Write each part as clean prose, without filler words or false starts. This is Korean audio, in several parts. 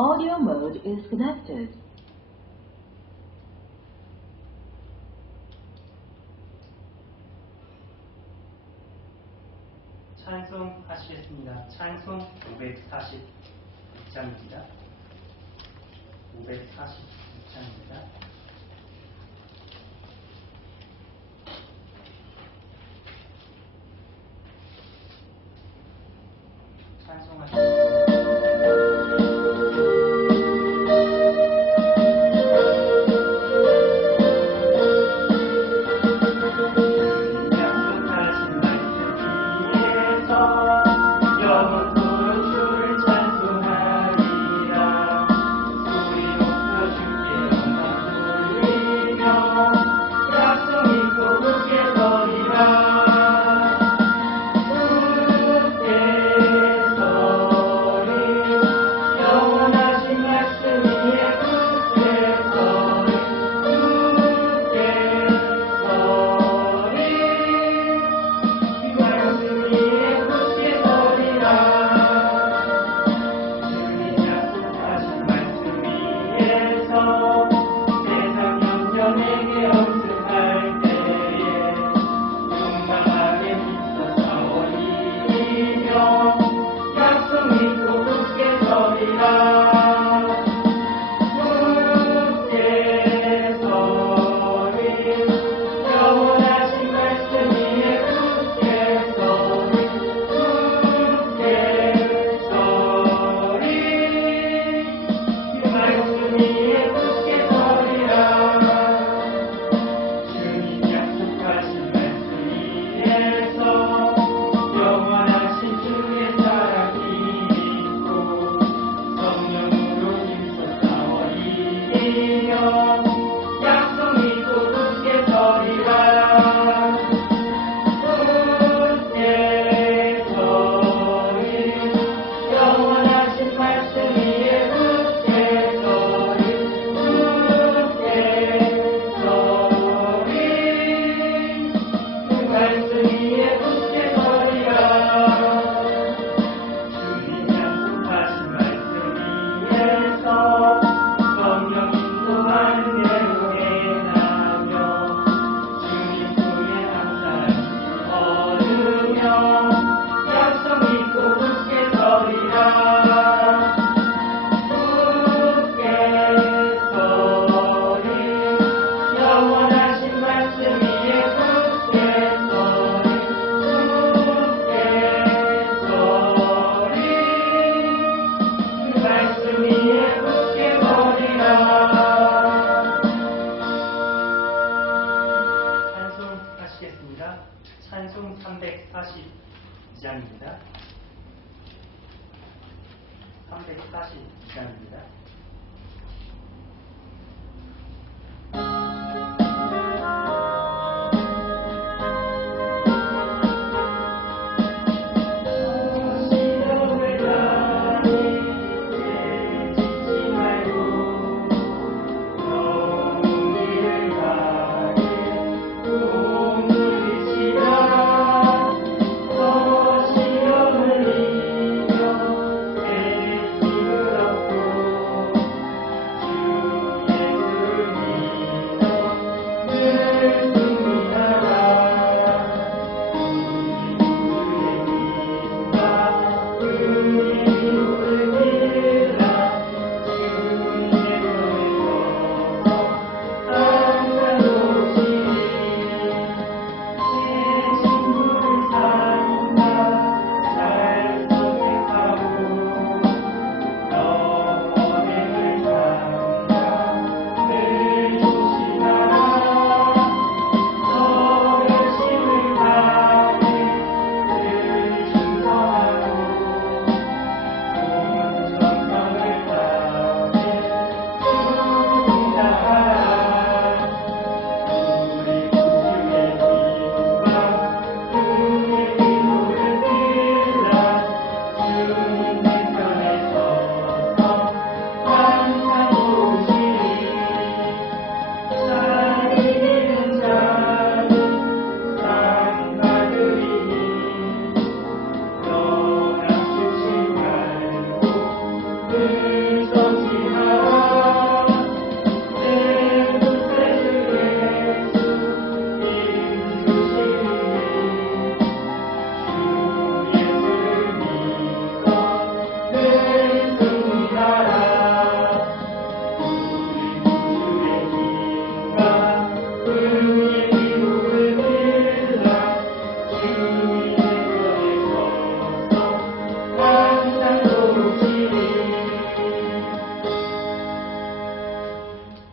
Audio mode is connected. 찬송 하시겠습니다. 찬송 542장입니다. 542장입니다. 찬송하시겠습니다. 주께서 342장입니다. 342장입니다.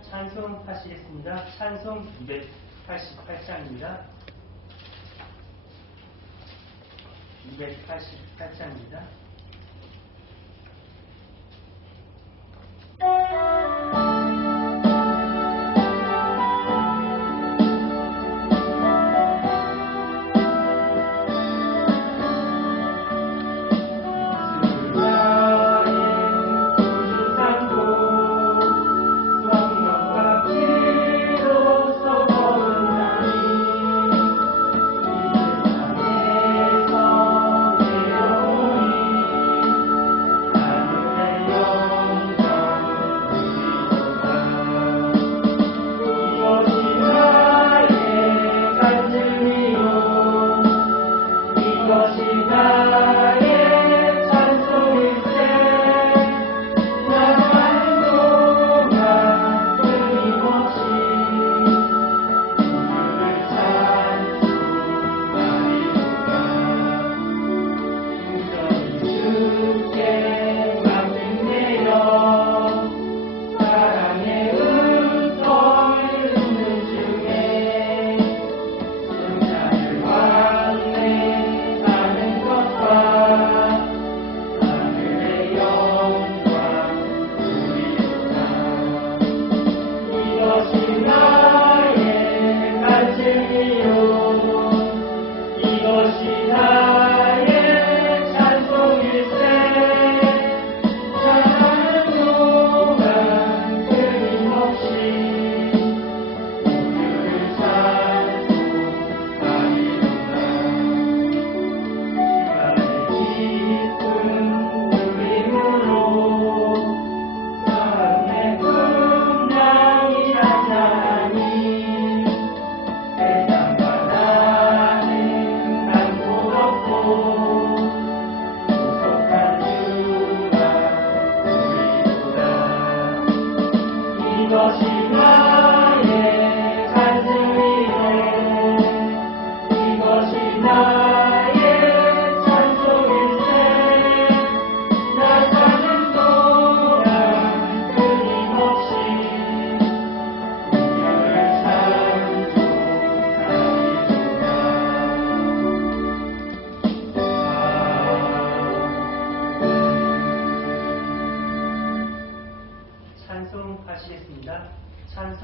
찬송하시겠습니다. 찬송 288장입니다. 288장입니다. 내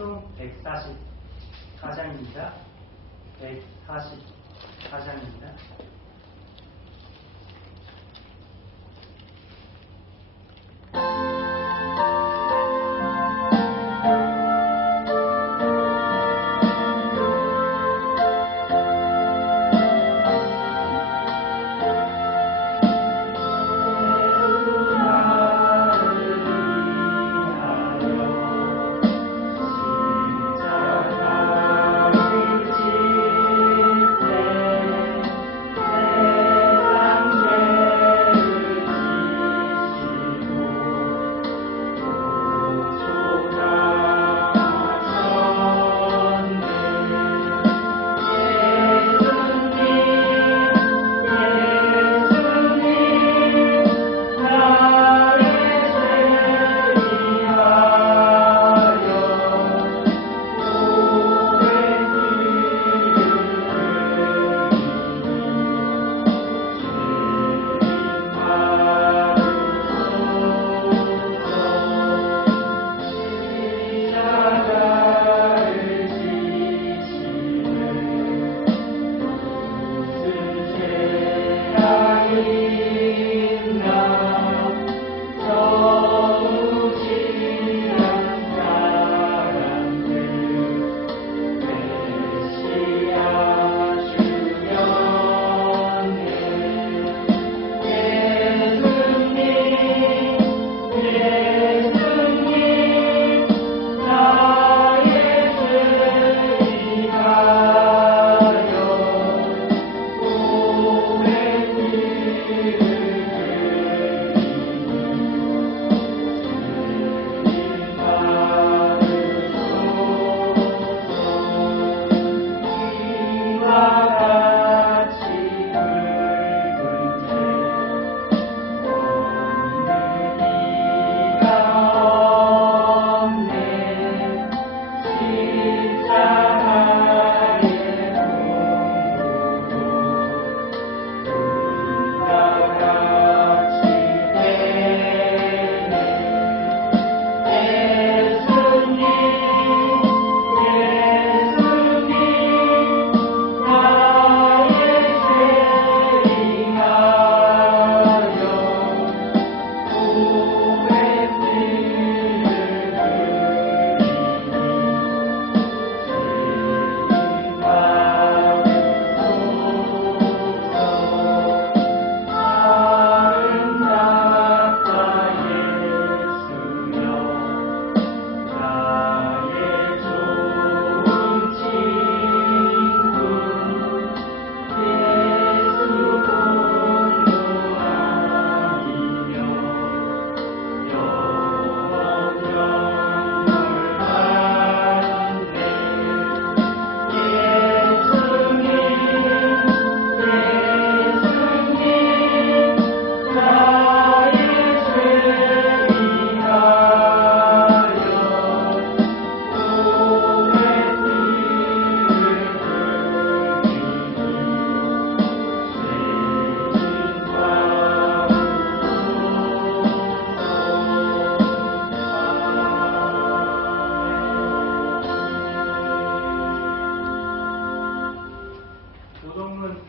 찬송 144장입니다. 144장입니다.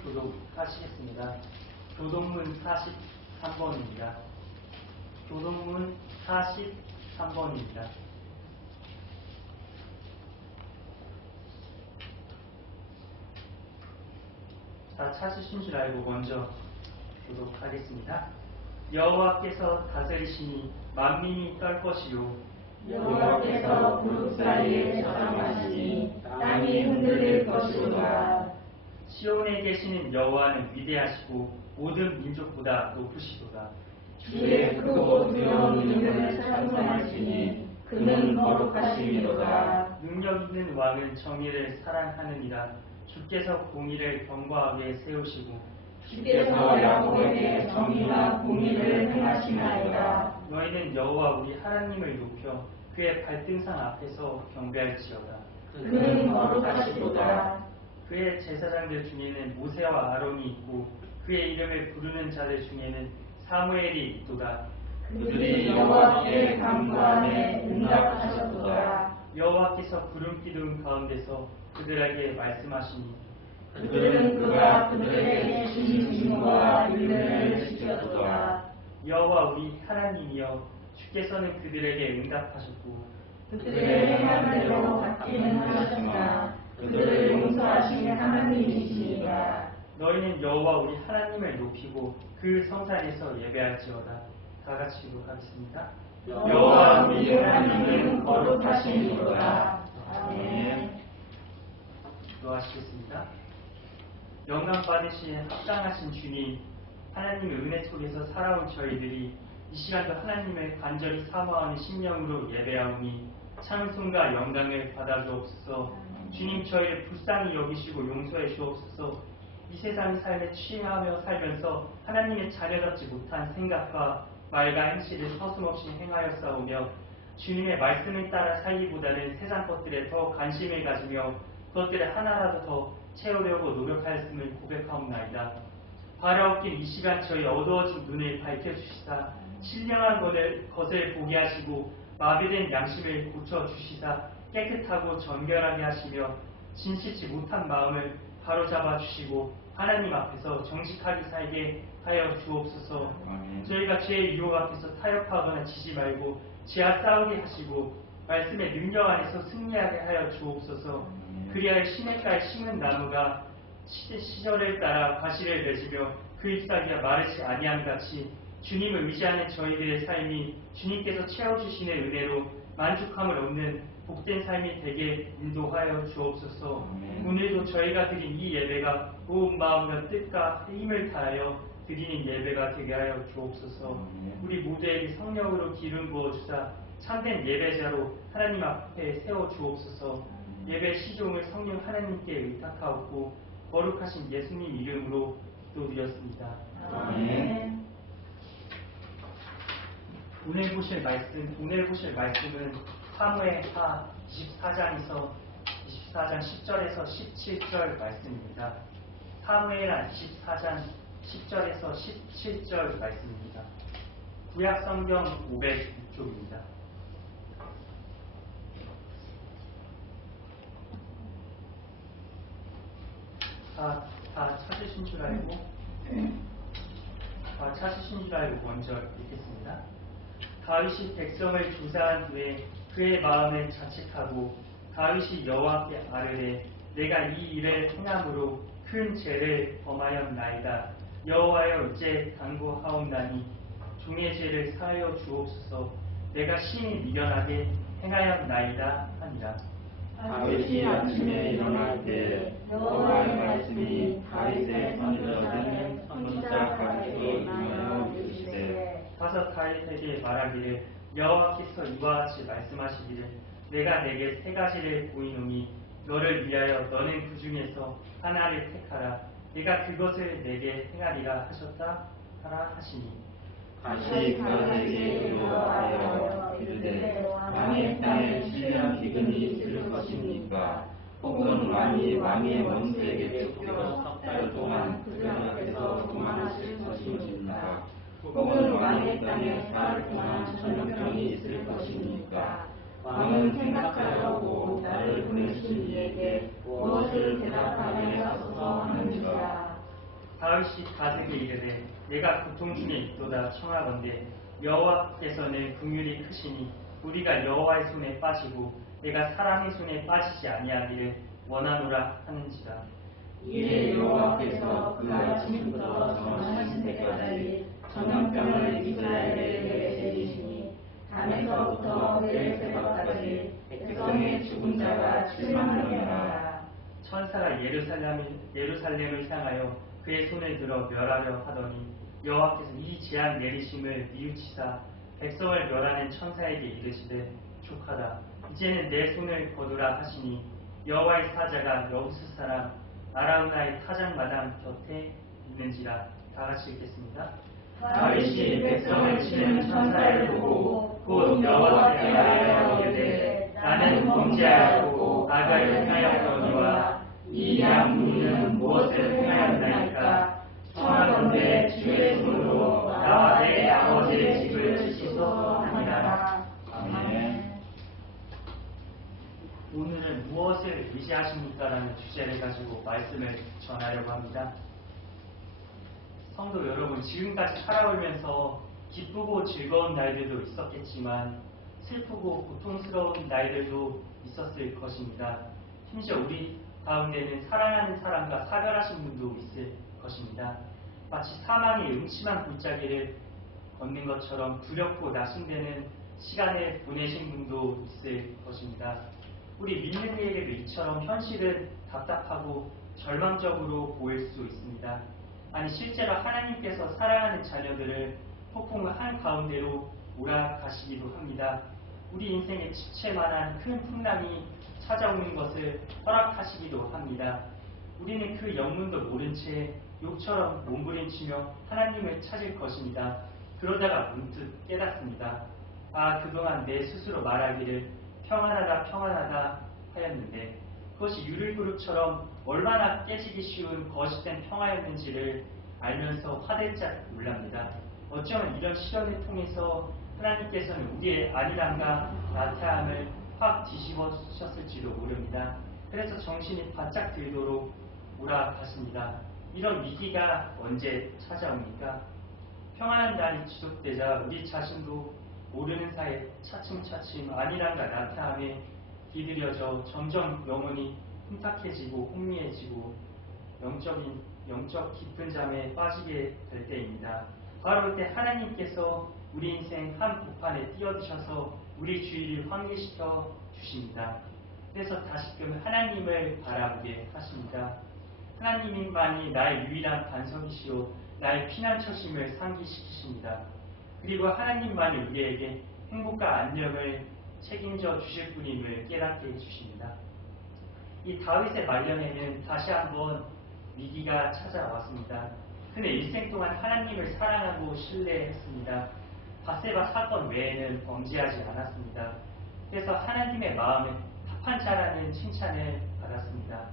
교독하시겠습니다. 교독문 43번입니다. 교독문 43번입니다. 다 찾으신 줄 알고 먼저 교독하겠습니다. 여호와께서 다스리시니 만민이 떨 것이요 여호와께서 구름 사이에 저장하시니 땅이 흔들릴 것이로다. 시온에 계시는 여호와는 위대하시고 모든 민족보다 높으시도다. 주의 크고 두려운 이름을 찬송하시니 그는 거룩하시리로다. 능력 있는 왕은 정의를 사랑하느니라. 주께서 공의를 경과 위에 세우시고 주께서 야곱에게 정의와 공의를 행하시나이다. 너희는 여호와 우리 하나님을 높여 그의 발등상 앞에서 경배할지어다. 그는 거룩하시도다. 그의 제사장들 중에는 모세와 아론이 있고 그의 이름을 부르는 자들 중에는 사무엘이 있도다. 그들이 여호와께 간구하매 응답하셨도다. 여호와께서 구름 기둥 가운데서 그들에게 말씀하시니 그들은 그가 그들에게 주신 증거와 율례를 지켰도다. 여호와 우리 하나님이여 주께서는 그들에게 응답하셨고 그들의 행한 대로 갚기는 하셨으나 그들을 용서하신 하나님이시니라. 너희는 여호와 우리 하나님을 높이고 그 성산에서 예배할지어다. 다 같이 하겠습니다. 여호와 우리 하나님은 거룩하신 이로다. 아멘. 기도하시겠습니다. 영광 받으신 합당하신 주님, 하나님의 은혜 속에서 살아온 저희들이 이 시간도 하나님을 간절히 사모하는 심령으로 예배하오니 찬송과 영광을 받아주옵소서. 주님, 저희를 불쌍히 여기시고 용서해 주옵소서. 이 세상 삶에 취하며 살면서 하나님의 자녀답지 못한 생각과 말과 행실을 서슴없이 행하였사오며 주님의 말씀을 따라 살기보다는 세상 것들에 더 관심을 가지며 그것들을 하나라도 더 채우려고 노력하였음을 고백하옵나이다. 바라옵길 이 시간 저희 어두워진 눈을 밝혀주시사 신령한 것을 보게 하시고 마비된 양심을 고쳐주시사 깨끗하고 정결하게 하시며 진실치 못한 마음을 바로잡아 주시고 하나님 앞에서 정직하게 살게 하여 주옵소서. 저희가 죄의 유혹 앞에서 타협하거나 지지 말고 지하 싸우게 하시고 말씀의 능력 안에서 승리하게 하여 주옵소서. 그리하여 시냇가에 심은 나무가 시절을 따라 과실을 맺으며 그 잎사귀가 마르지 아니함같이 주님을 의지하는 저희들의 삶이 주님께서 채워주시는 은혜로 만족함을 얻는 복된 삶이 되게 인도하여 주옵소서. 오늘도 저희가 드린 이 예배가 온 마음과 뜻과 힘을 다하여 드리는 예배가 되게 하여 주옵소서. 우리 모두에게 성령으로 기름 부어주사 참된 예배자로 하나님 앞에 세워 주옵소서. 예배 시종을 성령 하나님께 의탁하옵고 거룩하신 예수님 이름으로 기도드렸습니다. 아멘. 오늘 보실 말씀은 사무엘하 24장 10절에서 17절 말씀입니다. 사무엘하 24장 10절에서 17절 말씀입니다. 구약 성경 506쪽입니다. 다 찾으신 줄 알고 먼저 읽겠습니다. 다윗이 백성을 조사한 후에 그의 마음을 자책하고 다윗이 여호와께 아뢰되 내가 이 일을 행함으로 큰 죄를 범하였나이다. 여호와여 이제 당부하옵나니 종의 죄를 사하여 주옵소서. 내가 심히 미련하게 행하였나이다 하니라. 다윗이 아침에 일어날 때 여호와의 말씀이 다윗의 선지자된 선지자 가드에게 임하여 이르시되 가서 다윗에게 말하기를 여호와께서 이와 같이 말씀하시기를 내가 내게 세 가지를 보이노니 너를 위하여 너는 그 중에서 하나를 택하라. 내가 그것을 내게 행하리라 하셨다 하라 하시니 다시 다윗에게 이르하여 이르되 왕의 땅에 7년 기근이 있을 것입니까? 혹은 왕의 원수에게 쫓겨 석 달 동안 그들 앞에서 도망하실 것입니까? 혹은 왕의 땅에 사흘 동안 전염병이 있을 것입니까? 왕은 생각하려고 나를 보내신 이에게 무엇을 대답하며 하소서 하는지라. 다윗이 가드에게 이르되 내가 고통 중에 있도다 청하건대 여호와께서는 긍휼이 크시니 우리가 여호와의 손에 빠지고 내가 사람의 손에 빠지지 아니하기를 원하노라 하는지라. 이에 여호와께서 그 아침부터 정하신 때까지 전염병을 이스라엘에게 내리시니 밤에서부터 내일 새벽까지 백성의 죽은 자가 7만 명이라. 천사가 예루살렘을 향하여 그의 손을 들어 멸하려 하더니 여호와께서 이 재앙 내리심을 뉘우치사 백성을 멸하는 천사에게 이르시되 족하다. 이제는 내 손을 거두라 하시니 여호와의 사자가 여부스 사람 아라우나의 타작마당 곁에 있는지라. 다 같이 읽겠습니다. 다윗이 백성을 치는 천사를 보고 곧 여호와께 말하여 이르되 나는 범죄하였고 악을 행하였거니와 이 양무리는 무엇을 행하였나이까? 청하건대 주의 손으로 나와 내 아버지의 집을 지키소서 하니라. 아멘. 무엇을 의지하십니까? 라는 주제를 가지고 말씀을 전하려고 합니다. 성도 여러분, 지금까지 살아오면서 기쁘고 즐거운 날들도 있었겠지만 슬프고 고통스러운 날들도 있었을 것입니다. 심지어 우리 가운데는 사랑하는 사람과 사별하신 분도 있을 것입니다. 마치 사망의 음침한 골짜기를 걷는 것처럼 두렵고 낙심되는 시간을 보내신 분도 있을 것입니다. 우리 믿는 이에게도 이처럼 현실은 답답하고 절망적으로 보일 수 있습니다. 아니 실제로 하나님께서 사랑하는 자녀들을 폭풍 한가운데로 몰아가시기도 합니다. 우리 인생에 지체만한 큰 풍랑이 찾아오는 것을 허락하시기도 합니다. 우리는 그 영문도 모른 채 욕처럼 몸부림치며 하나님을 찾을 것입니다. 그러다가 문득 깨닫습니다. 아, 그동안 내 스스로 말하기를 평안하다 평안하다 하였는데 그것이 유리그룹처럼 얼마나 깨지기 쉬운 거짓된 평화였는지를 알면서 화들짝 놀랍니다. 어쩌면 이런 시련을 통해서 하나님께서는 우리의 안일함과 나태함을 확 뒤집어주셨을지도 모릅니다. 그래서 정신이 바짝 들도록 몰아가십니다. 이런 위기가 언제 찾아옵니까? 평안한 날이 지속되자 우리 자신도 모르는 사이에 차츰차츰 안일함과 나태함에 뒤들여져 점점 영혼이 혼탁해지고 혼미해지고 영적 깊은 잠에 빠지게 될 때입니다. 바로 그때 하나님께서 우리 인생 한 복판에 뛰어드셔서 우리 주의를 환기시켜 주십니다. 그래서 다시금 하나님을 바라보게 하십니다. 하나님만이 나의 유일한 반석이시오 나의 피난처심을 상기시키십니다. 그리고 하나님만이 우리에게 행복과 안녕을 책임져 주실 분임을 깨닫게 해주십니다. 이 다윗의 말년에는 다시 한번 위기가 찾아왔습니다. 그는 일생 동안 하나님을 사랑하고 신뢰했습니다. 바세바 사건 외에는 범죄하지 않았습니다. 그래서 하나님의 마음에 합한 자라는 칭찬을 받았습니다.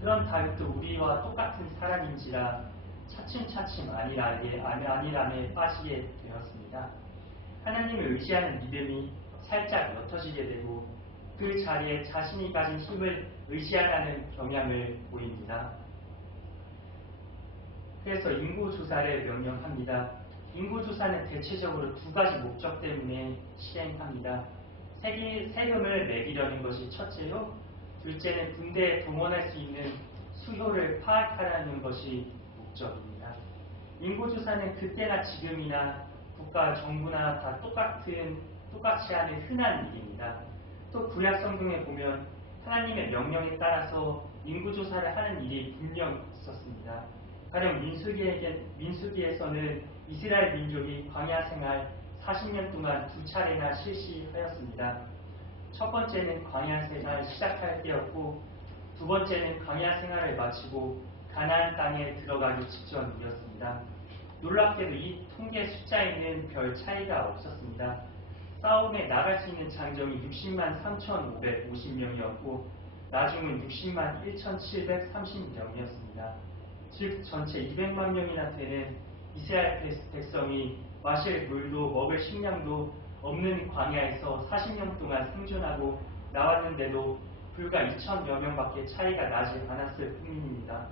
그런 다윗도 우리와 똑같은 사람인지라 차츰차츰 안일함에 빠지게 되었습니다. 하나님을 의지하는 믿음이 살짝 옅어지게 되고 그 자리에 자신이 가진 힘을 의지하라는 경향을 보입니다. 그래서 인구조사를 명령합니다. 인구조사는 대체적으로 두 가지 목적 때문에 실행합니다. 세금을 매기려는 것이 첫째요. 둘째는 군대에 동원할 수 있는 수요를 파악하라는 것이 목적입니다. 인구조사는 그때나 지금이나 국가, 정부나 다 똑같이 하는 흔한 일입니다. 또 구약 성경에 보면 하나님의 명령에 따라서 인구조사를 하는 일이 분명 있었습니다. 가령 민수기에서는 이스라엘 민족이 광야 생활 40년 동안 두 차례나 실시하였습니다. 첫 번째는 광야 생활 시작할 때였고 두 번째는 광야 생활을 마치고 가나안 땅에 들어가기 직전이었습니다. 놀랍게도 이 통계 숫자에는 별 차이가 없었습니다. 싸움에 나갈 수 있는 장정이 60만 3,550명이었고 나중은 60만 1,730명이었습니다. 즉 전체 200만 명이나 되는 이스라엘 백성이 마실 물도 먹을 식량도 없는 광야에서 40년 동안 생존하고 나왔는데도 불과 2,000여 명밖에 차이가 나지 않았을 뿐입니다.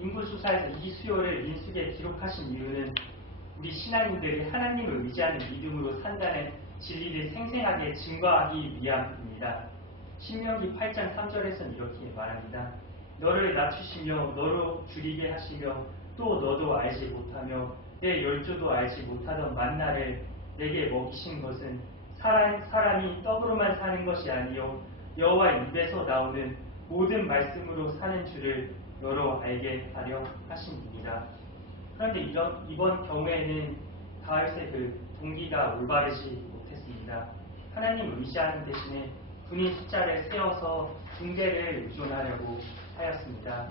인구조사에서 이 수요를 민수기에 기록하신 이유는 우리 신앙인들이 하나님을 의지하는 믿음으로 산다는 진리를 생생하게 증거하기 위함입니다. 신명기 8장 3절에서는 이렇게 말합니다. 너를 낮추시며 너로 줄이게 하시며 또 너도 알지 못하며 내 열조도 알지 못하던 만나를 내게 먹이신 것은 사람이 떡으로만 사는 것이 아니요 여호와 입에서 나오는 모든 말씀으로 사는 줄을 너로 알게 하려 하심이니라. 그런데 이번 경우에는 다윗의 그 동기가 올바르지 못했습니다. 하나님 의지하는 대신에 군인 숫자를 세워서 군대를 의존하려고 하였습니다.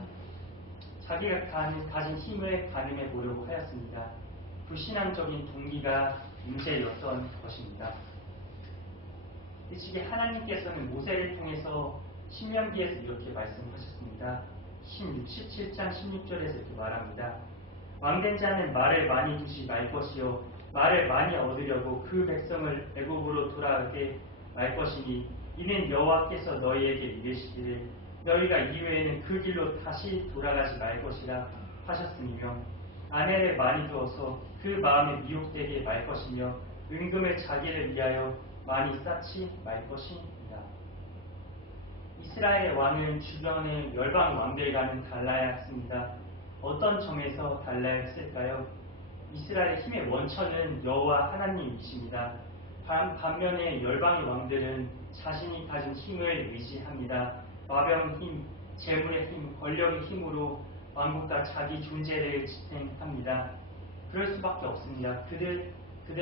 자기가 가진 힘을 가늠해 보려고 하였습니다. 불신앙적인 동기가 문제였던 것입니다. 이 시기에 하나님께서는 모세를 통해서 신명기에서 이렇게 말씀하셨습니다. 17장 16절에서 이렇게 말합니다. 왕된 자는 말을 많이 두지 말 것이요 말을 많이 얻으려고 그 백성을 애굽으로 돌아가게 말 것이니 이는 여호와께서 너희에게 이르시기를 너희가 이후에는 그 길로 다시 돌아가지 말 것이라 하셨으며 아내를 많이 두어서 그 마음에 미혹되게 말 것이며 은금을 자기를 위하여 많이 쌓지 말 것이니라. 이스라엘의 왕은 주변의 열방 왕들과는 달라야 했습니다. 어떤 점에서 달라야 했을까요? 이스라엘의 힘의 원천은 여호와 하나님이십니다. 반면에 열방의 왕들은 자신이 가진 힘을 의지합니다. 마병의 힘, 재물의 힘, 권력의 힘으로 왕국과 자기 존재를 지탱합니다. 그럴 수밖에 없습니다. 그들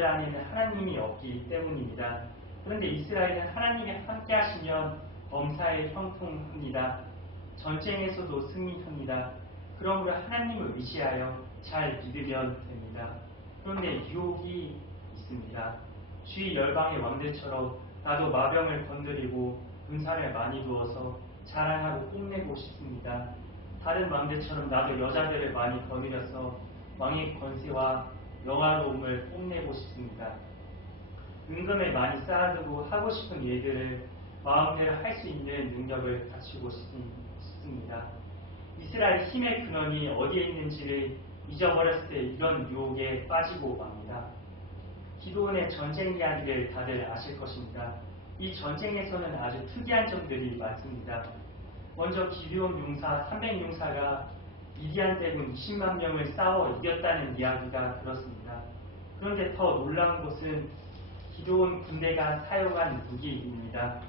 안에는 하나님이 없기 때문입니다. 그런데 이스라엘은 하나님이 함께 하시면 범사에 형통합니다. 전쟁에서도 승리합니다. 그러므로 하나님을 의지하여 잘 믿으면 됩니다. 그런데 유혹이 있습니다. 주위 열방의 왕들처럼 나도 마병을 건드리고 군사를 많이 두어서 자랑하고 뽐내고 싶습니다. 다른 왕들처럼 나도 여자들을 많이 거느려서 왕의 권세와 영화로움을 뽐내고 싶습니다. 은금을 많이 쌓아두고 하고 싶은 일들을 마음대로 할 수 있는 능력을 갖추고 싶습니다. 이스라엘 힘의 근원이 어디에 있는지를 잊어버렸을 때 이런 유혹에 빠지고 맙니다. 기도원의 전쟁 이야기를 다들 아실 것입니다. 이 전쟁에서는 아주 특이한 점들이 많습니다. 먼저 기드온 용사 300용사가 미디안 대군 20만 명을 싸워 이겼다는 이야기가 들었습니다. 그런데 더 놀라운 것은 기드온 군대가 사용한 무기입니다.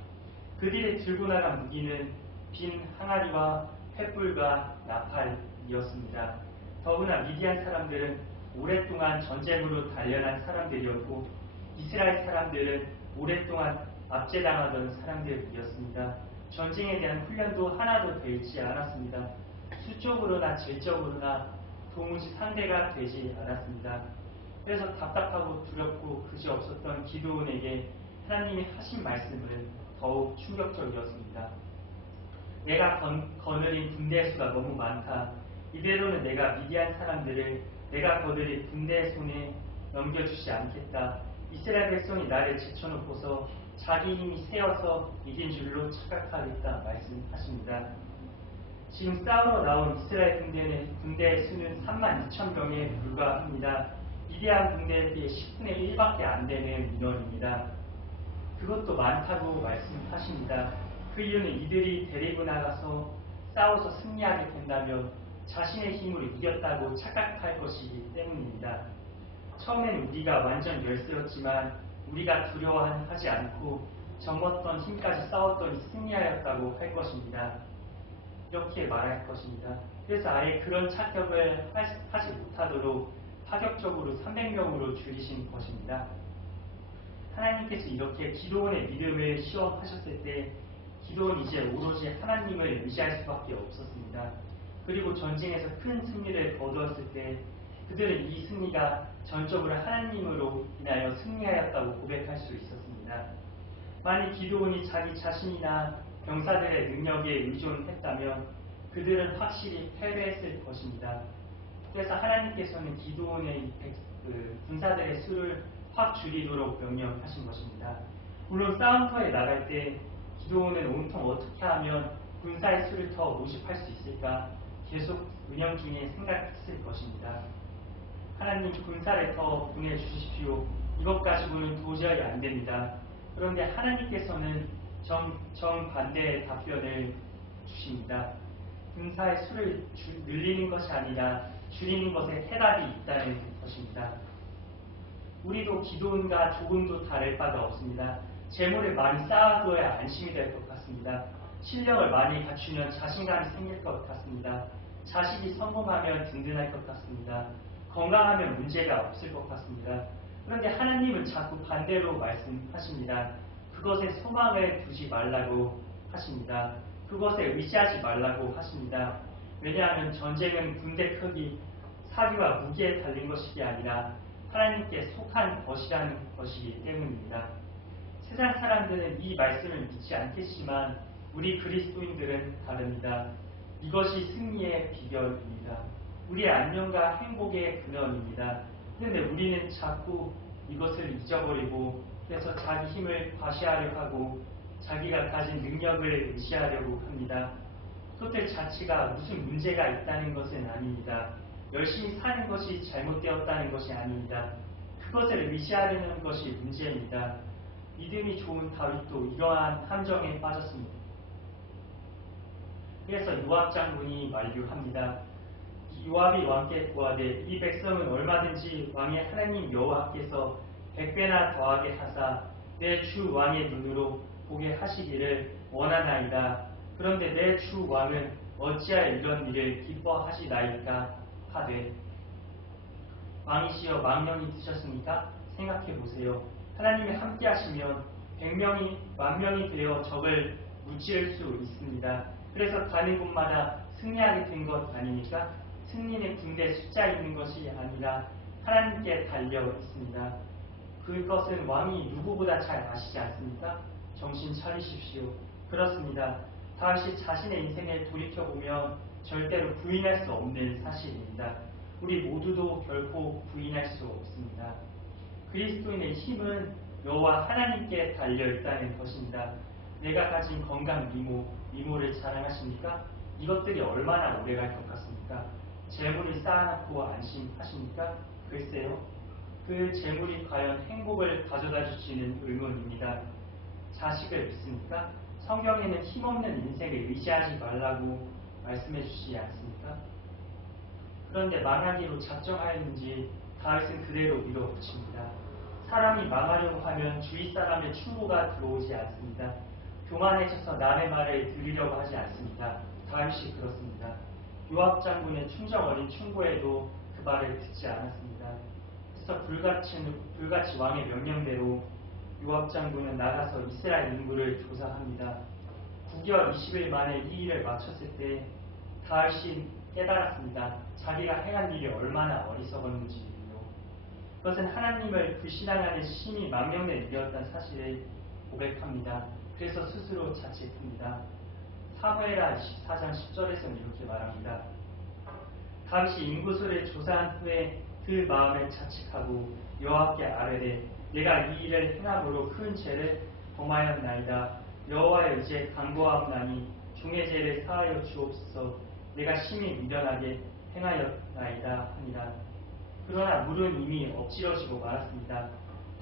그들이 들고 나간 무기는 빈 항아리와 횃불과 나팔이었습니다. 더구나 미디안 사람들은 오랫동안 전쟁으로 단련한 사람들이었고 이스라엘 사람들은 오랫동안 압제당하던 사람들이었습니다. 전쟁에 대한 훈련도 하나도 되지 않았습니다. 수적으로나 질적으로나 도무지 상대가 되지 않았습니다. 그래서 답답하고 두렵고 그지없었던 기드온에게 하나님이 하신 말씀은 더욱 충격적이었습니다. 내가 거느린 군대 수가 너무 많다. 이대로는 내가 미디안 사람들을 내가 거느린 군대의 손에 넘겨주지 않겠다. 이스라엘 백성이 나를 제쳐놓고서 자기 힘이 세어서 이긴 줄로 착각하겠다 말씀하십니다. 지금 싸우러 나온 이스라엘 군대의 수는 32,000명에 불과합니다. 미디안 군대에 비해 10분의 1밖에 안 되는 인원입니다. 그것도 많다고 말씀하십니다. 그 이유는 이들이 데리고 나가서 싸워서 승리하게 된다면 자신의 힘으로 이겼다고 착각할 것이기 때문입니다. 처음에는 우리가 완전 열세였지만 우리가 두려워하지 않고 정었던 힘까지 싸웠더니 승리하였다고 할 것입니다. 이렇게 말할 것입니다. 그래서 아예 그런 착각을 하지 못하도록 파격적으로 300명으로 줄이신 것입니다. 하나님께서 이렇게 기드온의 믿음을 시험하셨을 때 기드온이 이제 오로지 하나님을 의지할 수밖에 없었습니다. 그리고 전쟁에서 큰 승리를 거두었을 때 그들은 이 승리가 전적으로 하나님으로 인하여 승리하였다고 고백할 수 있었습니다. 만약 기드온이 자기 자신이나 병사들의 능력에 의존했다면 그들은 확실히 패배했을 것입니다. 그래서 하나님께서는 기드온의 군사들의 수를 확 줄이도록 명령하신 것입니다. 물론 싸움터에 나갈 때 기드온은 온통 어떻게 하면 군사의 수를 더 모집할 수 있을까 계속 운영 중에 생각했을 것입니다. 하나님 군사를 더 보내주십시오. 이것 가지고는 도저히 안 됩니다. 그런데 하나님께서는 정반대의 답변을 주십니다. 군사의 수를 늘리는 것이 아니라 줄이는 것에 해답이 있다는 것입니다. 우리도 기드온과 조금도 다를 바가 없습니다. 재물을 많이 쌓아둬야 안심이 될 것 같습니다. 실력을 많이 갖추면 자신감이 생길 것 같습니다. 자식이 성공하면 든든할 것 같습니다. 건강하면 문제가 없을 것 같습니다. 그런데 하나님은 자꾸 반대로 말씀하십니다. 그것에 소망을 두지 말라고 하십니다. 그것에 의지하지 말라고 하십니다. 왜냐하면 전쟁은 군대 크기, 사기와 무기에 달린 것이 아니라 하나님께 속한 것이라는 것이기 때문입니다. 세상 사람들은 이 말씀을 믿지 않겠지만 우리 그리스도인들은 다릅니다. 이것이 승리의 비결입니다. 우리의 안녕과 행복의 근원입니다. 그런데 우리는 자꾸 이것을 잊어버리고 그래서 자기 힘을 과시하려 하고 자기가 가진 능력을 의지하려고 합니다. 그것들 자체가 무슨 문제가 있다는 것은 아닙니다. 열심히 사는 것이 잘못되었다는 것이 아닙니다. 그것을 의지하려는 것이 문제입니다. 믿음이 좋은 다윗도 이러한 함정에 빠졌습니다. 그래서 요압 장군이 만류합니다. 요압이 왕께 구하되 이 백성은 얼마든지 왕의 하나님 여호와께서 100배나 더하게 하사 내 주 왕의 눈으로 보게 하시기를 원하나이다. 그런데 내 주 왕은 어찌하여 이런 일을 기뻐하시나이까 하되. 왕이시여 망령이 드셨습니까? 생각해 보세요. 하나님이 함께 하시면 100명이 10,000명이 되어 적을 무찌를 수 있습니다. 그래서 가는 곳마다 승리하게 된 것 아닙니까? 승리는 군대 숫자 있는 것이 아니라 하나님께 달려 있습니다. 그것은 왕이 누구보다 잘 아시지 않습니까? 정신 차리십시오. 그렇습니다. 다윗이 자신의 인생을 돌이켜보면 절대로 부인할 수 없는 사실입니다. 우리 모두도 결코 부인할 수 없습니다. 그리스도인의 힘은 여호와 하나님께 달려있다는 것입니다. 내가 가진 건강 미모를 자랑하십니까? 이것들이 얼마나 오래갈 것 같습니까? 재물을 쌓아놓고 안심하십니까? 글쎄요. 그 재물이 과연 행복을 가져다 주시는 의문입니다. 자식을 믿습니까? 성경에는 힘없는 인생을 의지하지 말라고 말씀해 주시지 않습니까? 그런데 망하기로 작정하였는지 다윗은 그대로 밀어붙입니다. 사람이 망하려고 하면 주위 사람의 충고가 들어오지 않습니다. 교만해져서 남의 말을 들으려고 하지 않습니다. 다윗이 그렇습니다. 요압 장군의 충정 어린 충고에도 그 말을 듣지 않았습니다. 그래서 불같이 왕의 명령대로 요압 장군은 나가서 이스라엘 인구를 조사합니다. 9개월 20일 만에 이 일을 마쳤을 때 다윗이 깨달았습니다. 자기가 행한 일이 얼마나 어리석었는지요. 그것은 하나님을 불신앙하는 심히 망령된 일이었다는 사실을 고백합니다. 그래서 스스로 자책합니다. 사무엘하 24장 10절에서는 이렇게 말합니다. 다윗이 인구수를 조사한 후에 그 마음을 자책하고 여호와께 아뢰되 내가 이 일을 행함으로 큰 죄를 범하였나이다. 여호와여 이제 간구하옵나니 종의 죄를 사하여 주옵소서. 내가 심히 미련하게 행하였나이다 하니라. 그러나 물은 이미 엎질러지고 말았습니다.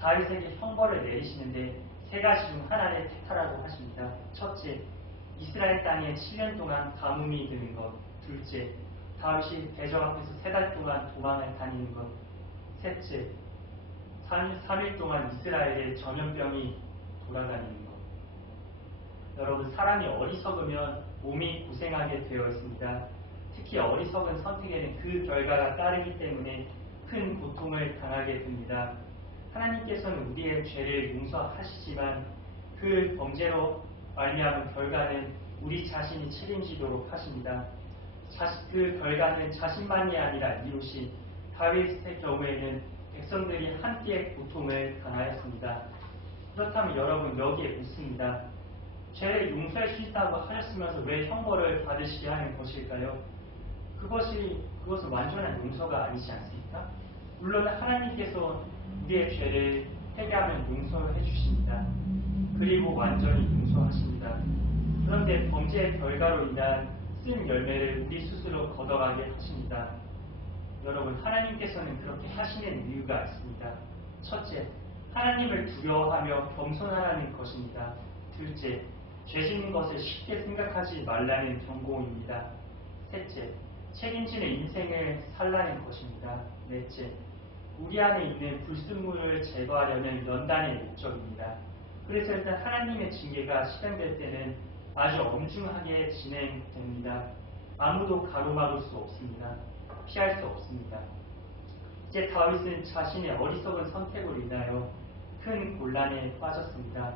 다윗에게 형벌을 내리시는데 세 가지 중 하나를 택하라고 하십니다. 첫째, 이스라엘 땅에 7년 동안 가뭄이 드는 것. 둘째, 다윗이 대적 앞에서 3달 동안 도망을 다니는 것. 셋째, 3일 동안 이스라엘에 전염병이 돌아다니는 것. 여러분, 사람이 어리석으면 몸이 고생하게 되어 있습니다. 특히 어리석은 선택에는 그 결과가 따르기 때문에 큰 고통을 당하게 됩니다. 하나님께서는 우리의 죄를 용서하시지만 그 범죄로 말미암은 결과는 우리 자신이 책임지도록 하십니다. 그 결과는 자신만이 아니라 이웃이 다윗의 경우에는 백성들이 함께 고통을 당하였습니다. 그렇다면 여러분 여기에 묻습니다. 죄를 용서할 수 있다고 하셨으면서 왜 형벌을 받으시게 하는 것일까요? 그것은 완전한 용서가 아니지 않습니까? 물론 하나님께서 우리의 죄를 회개하면 용서해 주십니다. 그리고 완전히 용서하십니다. 그런데 범죄의 결과로 인한 쓴 열매를 우리 스스로 걷어가게 하십니다. 여러분, 하나님께서는 그렇게 하시는 이유가 있습니다. 첫째, 하나님을 두려워하며 겸손하라는 것입니다. 둘째, 죄 짓는 것을 쉽게 생각하지 말라는 경고입니다. 셋째, 책임지는 인생을 살라는 것입니다. 넷째, 우리 안에 있는 불순물을 제거하려는 연단의 목적입니다. 그래서 일단 하나님의 징계가 실행될 때는 아주 엄중하게 진행됩니다. 아무도 가로막을 수 없습니다. 피할 수 없습니다. 이제 다윗은 자신의 어리석은 선택으로 인하여 큰 곤란에 빠졌습니다.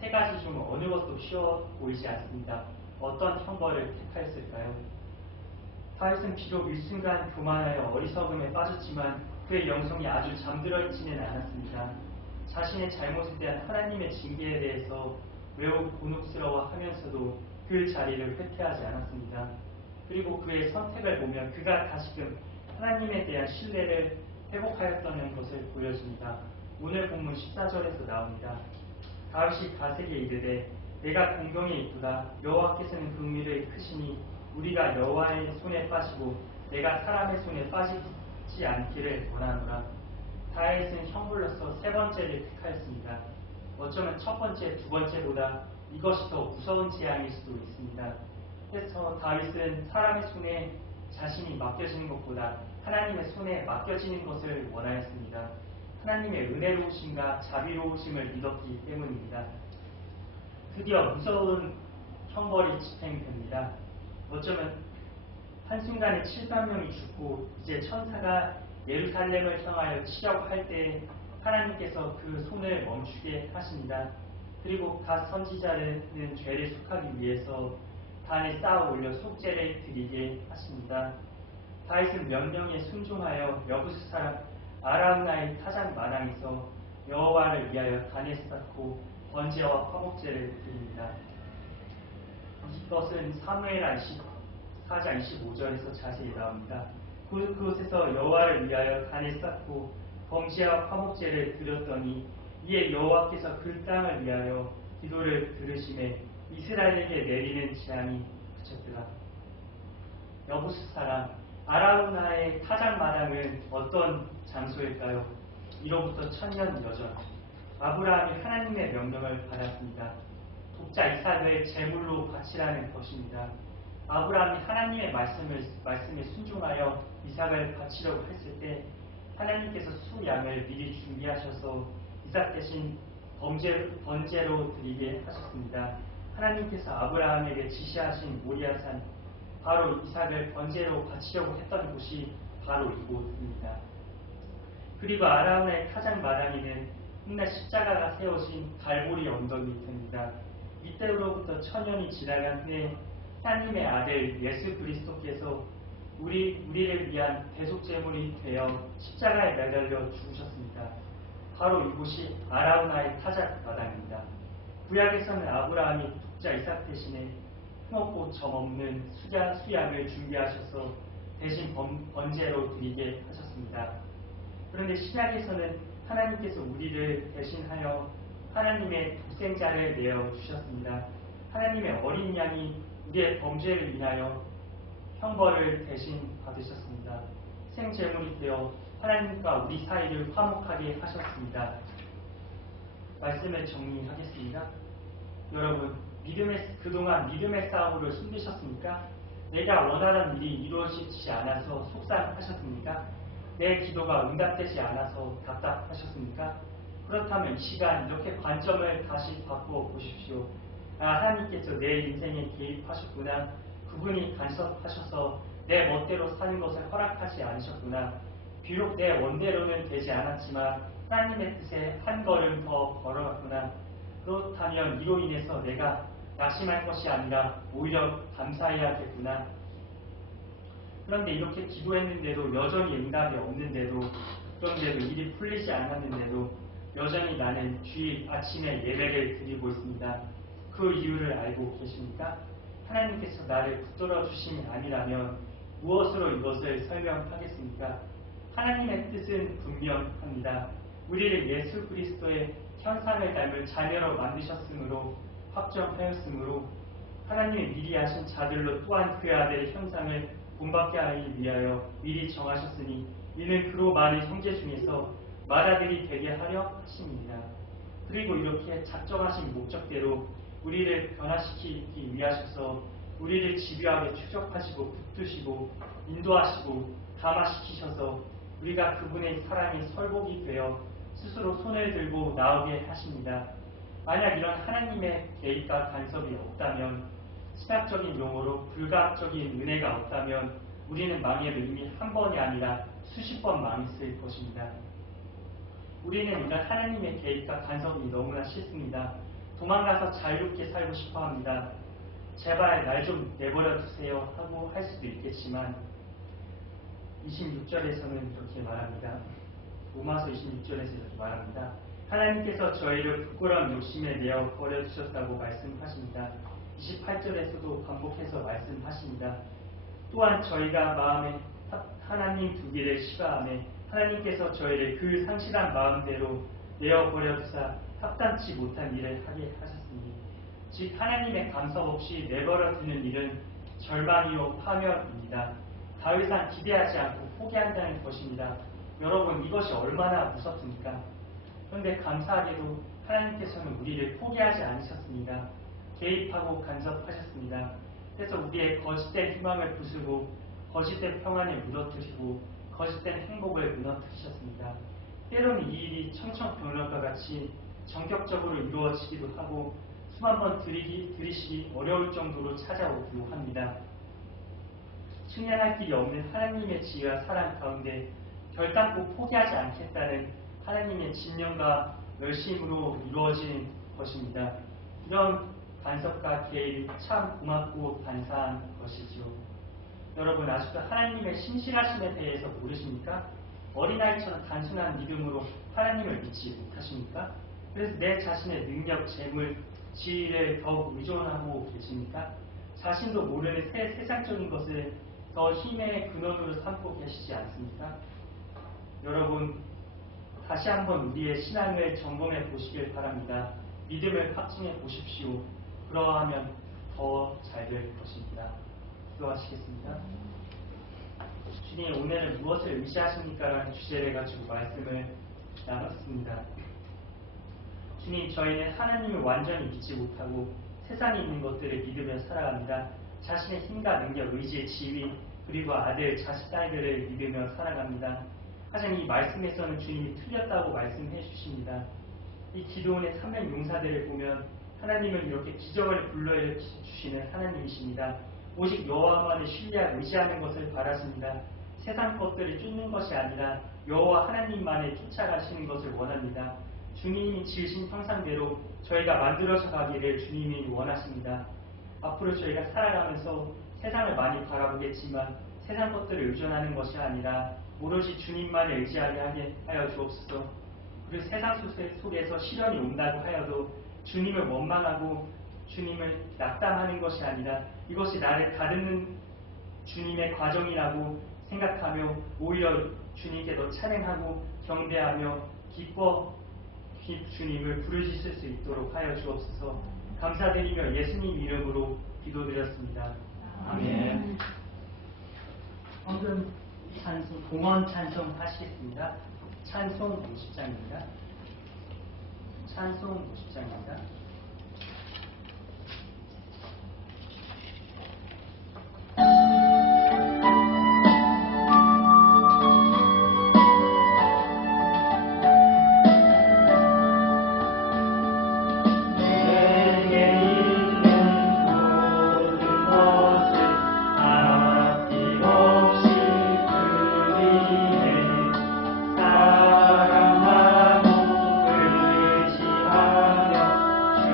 세 가지 중 어느 것도 쉬워 보이지 않습니다. 어떤 형벌을 택하였을까요? 다윗은 비록 일순간 교만하여 어리석음에 빠졌지만 그의 영성이 아주 잠들어 있지는 않았습니다. 자신의 잘못에 대한 하나님의 징계에 대해서 매우 곤혹스러워하면서도 그 자리를 회피하지 않았습니다. 그리고 그의 선택을 보면 그가 다시금 하나님에 대한 신뢰를 회복하였다는 것을 보여줍니다. 오늘 본문 14절에서 나옵니다. 다윗이 가세게 이르되 내가 공경에 있도다. 여호와께서는 긍휼이 크시니 우리가 여호와의 손에 빠지고 내가 사람의 손에 빠지지 않기를 원하노라. 다윗은 형벌로서 세 번째를 택하였습니다. 어쩌면 첫 번째, 두 번째보다 이것이 더 무서운 재앙일 수도 있습니다. 그래서 다윗은 사람의 손에 자신이 맡겨지는 것보다 하나님의 손에 맡겨지는 것을 원하였습니다. 하나님의 은혜로우심과 자비로우심을 믿었기 때문입니다. 드디어 무서운 형벌이 집행됩니다. 어쩌면 한순간에 700명이 죽고 이제 천사가 예루살렘을 향하여 치려고 할 때 하나님께서 그 손을 멈추게 하십니다. 그리고 각 선지자는 죄를 속하기 위해서 단에 쌓아 올려 속죄를 드리게 하십니다. 다윗은 명령에 순종하여 여부스 사람 아라우나의 타작 마당에서 여호와를 위하여 단을 쌓고 번제와 화목제를 드립니다. 이것은 사무엘하 24장 25절에서 자세히 나옵니다. 그곳에서 여호와를 위하여 단을 쌓고 번제와 화목제를 드렸더니 이에 여호와께서 그 땅을 위하여 기도를 들으심에 이스라엘에게 내리는 재앙이 그쳤더라. 여부스 사람 아라우나의 타작 마당은 어떤 장소일까요? 이로부터 1000년 여전 아브라함이 하나님의 명령을 받았습니다. 독자 이삭을 제물로 바치라는 것입니다. 아브라함이 하나님의 말씀에 순종하여 이삭을 바치려고 했을 때 하나님께서 수양을 미리 준비하셔서 이삭 대신 번제로 드리게 하셨습니다. 하나님께서 아브라함에게 지시하신 모리아산 바로 이삭을 번제로 바치려고 했던 곳이 바로 이곳입니다. 그리고 아라우나의 타작 마당에는 훗날 십자가가 세워진 갈보리 언덕이 됩니다. 이때로부터 1000년이 지나간 후에 하나님의 아들 예수 그리스도께서 우리를 위한 대속 제물이 되어 십자가에 매달려 죽으셨습니다. 바로 이곳이 아라우나의 타작 마당입니다. 구약에서는 아브라함이 독자 이삭 대신에 흠없고 점없는 수양을 준비하셔서 대신 번제로 드리게 하셨습니다. 그런데 신약에서는 하나님께서 우리를 대신하여 하나님의 독생자를 내어 주셨습니다. 하나님의 어린 양이 우리의 범죄를 인하여 형벌을 대신 받으셨습니다. 생제물이 되어 하나님과 우리 사이를 화목하게 하셨습니다. 말씀을 정리하겠습니다. 여러분, 그동안 믿음의 싸움으로 힘드셨습니까? 내가 원하는 일이 이루어지지 않아서 속상하셨습니까? 내 기도가 응답되지 않아서 답답하셨습니까? 그렇다면 이 시간 이렇게 관점을 다시 바꾸어 보십시오. 하나님께서 내 인생에 개입하셨구나. 그분이 간섭하셔서 내 멋대로 사는 것을 허락하지 않으셨구나. 비록 내 원대로는 되지 않았지만 하나님의 뜻에 한 걸음 더 걸어갔구나. 그렇다면 이로 인해서 내가 낙심할 것이 아니라 오히려 감사해야겠구나. 그런데 이렇게 기도했는데도 여전히 응답이 없는데도, 그런데도 일이 풀리지 않았는데도 여전히 나는 주일 아침에 예배를 드리고 있습니다. 그 이유를 알고 계십니까? 하나님께서 나를 붙들어 주심이 아니라면 무엇으로 이것을 설명하겠습니까? 하나님의 뜻은 분명합니다. 우리를 예수 그리스도의 형상을 닮을 자녀로 만드셨으므로, 확정하였으므로 하나님이 미리 하신 자들로 또한 그 아들의 형상을 본받게 하기 위하여 미리 정하셨으니 이는 그로 많은 형제 중에서 맏아들이 되게 하려 하심입니다. 그리고 이렇게 작정하신 목적대로 우리를 변화시키기 위하셔서 우리를 집요하게 추적하시고 붙드시고 인도하시고 감화시키셔서 우리가 그분의 사랑에 설복이 되어 스스로 손을 들고 나오게 하십니다. 만약 이런 하나님의 개입과 간섭이 없다면, 신학적인 용어로 불가학적인 은혜가 없다면 우리는 망해도 이미 한 번이 아니라 수십 번 망했을 것입니다. 우리는 이런 하나님의 개입과 간섭이 너무나 싫습니다. 도망가서 자유롭게 살고 싶어 합니다. 제발 날 좀 내버려 두세요 하고 할 수도 있겠지만 26절에서는 이렇게 말합니다. 로마서 26절에서 이렇게 말합니다. 하나님께서 저희를 부끄러운 욕심에 내어 버려두셨다고 말씀하십니다. 28절에서도 반복해서 말씀하십니다. 또한 저희가 마음에 하나님 두기를 싫어하며 하나님께서 저희를 그 상실한 마음대로 내어 버려두사 합당치 못한 일을 하게 하셨으니 즉 하나님의 감사 없이 내버려 두는 일은 절망이요 파멸입니다. 더 이상 기대하지 않고 포기한다는 것입니다. 여러분, 이것이 얼마나 무섭습니까? 그런데 감사하게도 하나님께서는 우리를 포기하지 않으셨습니다. 개입하고 간섭하셨습니다. 그래서 우리의 거짓된 희망을 부수고 거짓된 평안을 무너뜨리고 거짓된 행복을 무너뜨리셨습니다. 때로는 이 일이 청천벽력과 같이 전격적으로 이루어지기도 하고 수만 번 들이시기 어려울 정도로 찾아오기도 합니다. 측량할 길이 없는 하나님의 지혜와 사랑 가운데 결단코 포기하지 않겠다는 하나님의 진념과 열심으로 이루어진 것입니다. 이런 간섭과 개입이 참 고맙고 감사한 것이죠. 여러분, 아직도 하나님의 신실하심에 대해서 모르십니까? 어린아이처럼 단순한 믿음으로 하나님을 믿지 못하십니까? 그래서 내 자신의 능력, 재물, 지위를 더욱 의존하고 계십니까? 자신도 모르는 세상적인 것을 더 힘의 근원으로 삼고 계시지 않습니까? 여러분, 다시 한번 우리의 신앙을 점검해 보시길 바랍니다. 믿음을 확증해 보십시오. 그러하면 더 잘 될 것입니다. 기도하시겠습니다. 주님, 오늘은 무엇을 의지하십니까? 라는 주제를 가지고 말씀을 나눴습니다. 주님, 저희는 하나님을 완전히 믿지 못하고 세상에 있는 것들을 믿으며 살아갑니다. 자신의 힘과 능력, 의지, 지위, 그리고 아들, 자식, 딸들을 믿으며 살아갑니다. 하지만 이 말씀에서는 주님이 틀렸다고 말씀해 주십니다. 이 기도원의 3명 용사들을 보면 하나님은 이렇게 기적을 불러주시는 하나님이십니다. 오직 여호와만을 신뢰하고 의지하는 것을 바라십니다. 세상 것들을 쫓는 것이 아니라 여호와 하나님만을 쫓아가시는 것을 원합니다. 주님이 지으신 형상대로 저희가 만들어져 가기를 주님이 원하십니다. 앞으로 저희가 살아가면서 세상을 많이 바라보겠지만 세상 것들을 의존하는 것이 아니라 오로지 주님만을 의지하게 하게 하여 주옵소서. 그리고 세상 속에서 시련이 온다고 하여도 주님을 원망하고 주님을 낙담하는 것이 아니라 이것이 나를 다듬는 주님의 과정이라고 생각하며 오히려 주님께 더 찬양하고 경배하며 기뻐 주님을 부르짖을 수 있도록 하여 주옵소서. 감사드리며 예수님 이름으로 기도드렸습니다. 아멘. 황금 찬송, 봉헌 찬송 하시겠습니다. 찬송 50장입니다. 찬송 50장입니다. 사랑하고 의지하며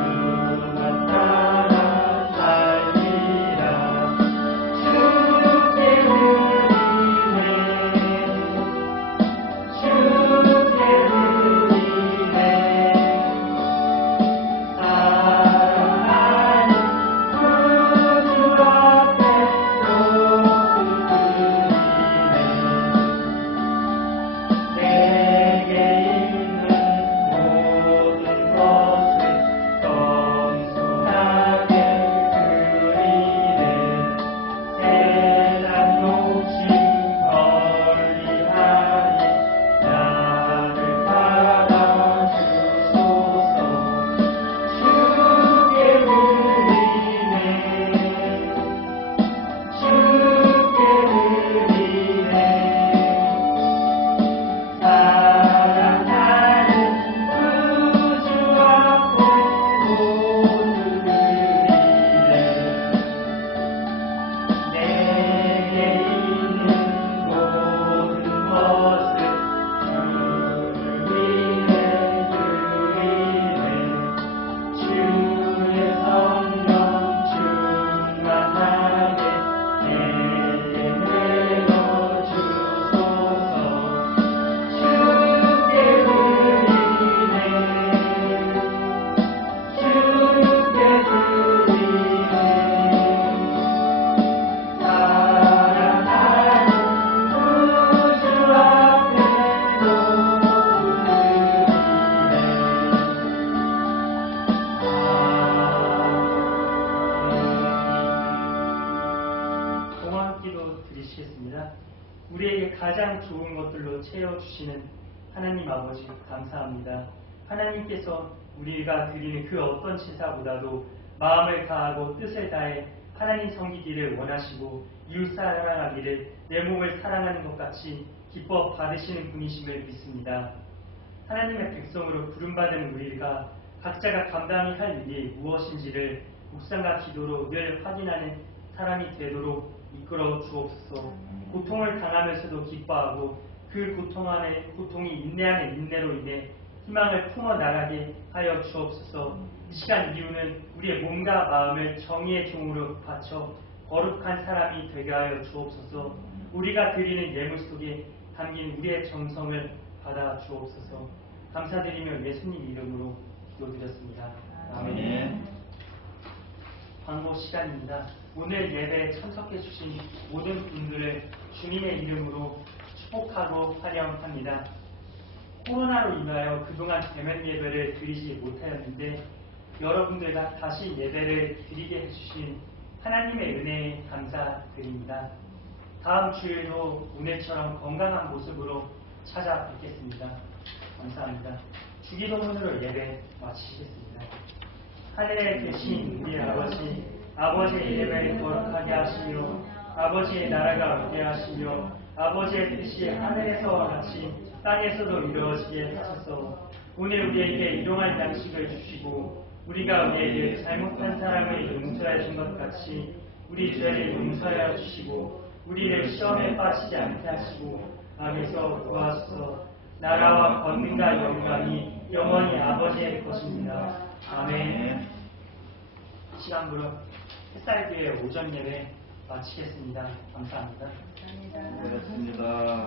채워주시는 하나님 아버지 감사합니다. 하나님께서 우리가 드리는 그 어떤 제사보다도 마음을 다하고 뜻을 다해 하나님 섬기기를 원하시고 이웃 사랑하기를 내 몸을 사랑하는 것 같이 기뻐 받으시는 분이심을 믿습니다. 하나님의 백성으로 부름받은 우리가 각자가 감당히 할 일이 무엇인지를 묵상과 기도로 늘 확인하는 사람이 되도록 이끌어 주옵소서. 고통을 당하면서도 기뻐하고 그 고통이 인내하는 인내로 인해 희망을 품어 나가게 하여 주옵소서. 이 시간 이후는 우리의 몸과 마음을 정의의 종으로 바쳐 거룩한 사람이 되게 하여 주옵소서. 우리가 드리는 예물 속에 담긴 우리의 정성을 받아 주옵소서. 감사드리며 예수님 이름으로 기도드렸습니다. 아멘. 광고 시간입니다. 오늘 예배에 참석해 주신 모든 분들을 주님의 이름으로 축복하고 환영합니다. 코로나로 인하여 그동안 대면 예배를 드리지 못하였는데 여러분들과 다시 예배를 드리게 해주신 하나님의 은혜에 감사드립니다. 다음 주에도 오늘처럼 건강한 모습으로 찾아뵙겠습니다. 감사합니다. 주기도문으로 예배 마치겠습니다. 하늘에 계신 우리 아버지, 아버지의 이름을 거룩하게 하시며 아버지의 나라가 오게 하시며 아버지의 뜻이 하늘에서와 같이 땅에서도 이루어지게 하소서. 오늘 우리에게 일용할 양식을 주시고 우리가 우리에게 잘못한 사람을 용서해 준 것 같이 우리 죄를 용서하여 주시고 우리를 시험에 빠지지 않게 하시고 악에서 구하소서. 나라와 권능과 영광이 영원히 아버지의 것입니다. 아멘. 시간으로 햇살교회 오전 예배 마치겠습니다. 감사합니다. 고맙습니다.